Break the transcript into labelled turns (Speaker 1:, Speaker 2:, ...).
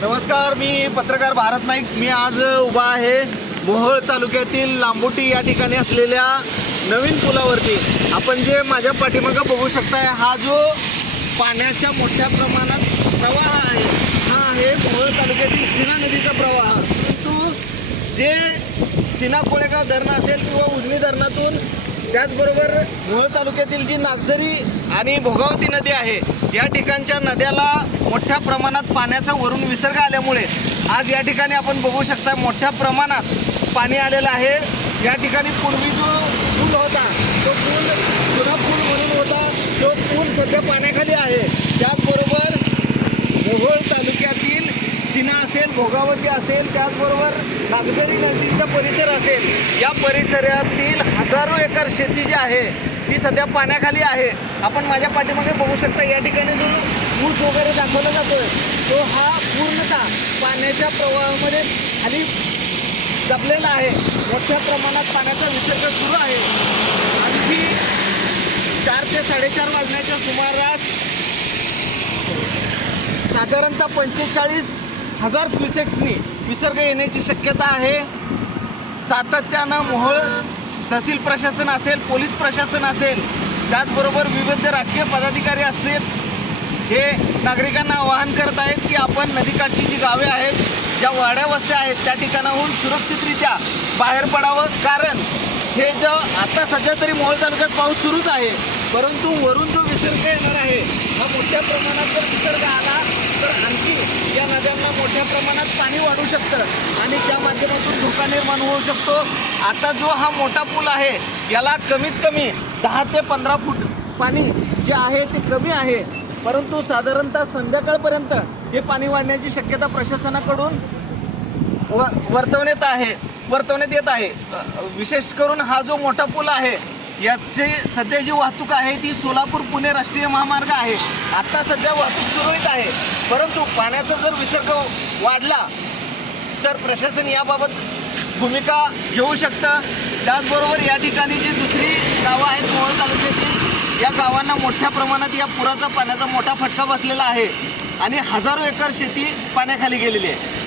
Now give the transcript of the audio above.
Speaker 1: नमस्कार मी पत्रकार भारत नाईक. मी आज उभा आहे मोहोळ तालुक्यातील लांबोटी या ठिकाणी असलेल्या नवीन पुलावरती. आपण जे माझ्या पाठीमागं बघू शकताय हा जो पाण्याच्या मोठ्या प्रमाणात प्रवाह आहे हा आहे मोहोळ तालुक्यातील सिना नदीचा प्रवाह. परंतु जे सिना कोळेगाव धरण असेल किंवा उजनी धरणातून त्याचबरोबर मोहोळ तालुक्यातील जी नागझरी आणि भोगावती नदी आहे या ठिकाणच्या नद्याला मोठ्या प्रमाणात पाण्याचा वरून विसर्ग आल्यामुळे आज या ठिकाणी आपण बघू शकता मोठ्या प्रमाणात पाणी आलेलं आहे. या ठिकाणी पूर्वी जो पूल होता तो पूल जुना पूल म्हणून होता तो पूल सध्या पाण्याखाली आहे. त्याचबरोबर मोहोळ तालुक्यात सीना असेल भोगावती असेल त्याचबरोबर नागझरी नदीचा परिसर असेल या परिसरातील हजारो एकर शेती जी आहे ती सध्या पाण्याखाली आहे. आपण माझ्या पाठीमागे बघू शकता या ठिकाणी जो ऊस वगैरे दाखवला जातोय तो हा पूर्णतः पाण्याच्या प्रवाहामध्ये खाली जपलेला आहे. मोठ्या प्रमाणात पाण्याचा विसर्ग सुरू आहे. आणखी चार ते साडेचार वाजण्याच्या सुमारास साधारणतः पंचेचाळीस हजार क्युसेक्सनी विसर्ग येण्याची शक्यता आहे. सातत्यानं मोहोळ तहसील प्रशासन असेल पोलीस प्रशासन असेल त्याचबरोबर विविध राजकीय पदाधिकारी असतील हे नागरिकांना आवाहन करत आहेत की आपण नदीकाठची जी गावे आहेत ज्या वाड्या वस्त्या आहेत त्या ठिकाणाहून सुरक्षितरित्या बाहेर पडावं. कारण हे जर आता सध्या तरी मोहोळ तालुक्यात पाऊस सुरूच आहे परंतु वरून जो विसर्ग येणार आहे हा मोठ्या प्रमाणात जर विसर्ग आला तर आणखी या नद्यांना मोठ्या प्रमाणात पाणी वाढू शकतं आणि त्या माध्यमातून धोका निर्माण होऊ शकतो. आता जो हा मोठा पूल आहे याला कमीत कमी दहा ते पंधरा फूट पाणी जे आहे ते कमी आहे. परंतु साधारणतः संध्याकाळपर्यंत हे पाणी वाढण्याची शक्यता प्रशासनाकडून व वर्तवण्यात आहे वर्तवण्यात येत आहे. विशेष करून हा जो मोठा पूल आहे याचे सध्या जी वाहतूक आहे ती सोलापूर पुणे राष्ट्रीय महामार्ग आहे. आत्ता सध्या वाहतूक सुरळीत आहे. परंतु पाण्याचा जर विसर्ग वाढला तर प्रशासन याबाबत भूमिका घेऊ शकतं. त्याचबरोबर या ठिकाणी जी दुसरी गावं आहेत मोहोळ तालुक्यातील या गावांना मोठ्या प्रमाणात या पुराचा पाण्याचा मोठा फटका बसलेला आहे. आणि हजारो एकर शेती पाण्याखाली गेलेली आहे.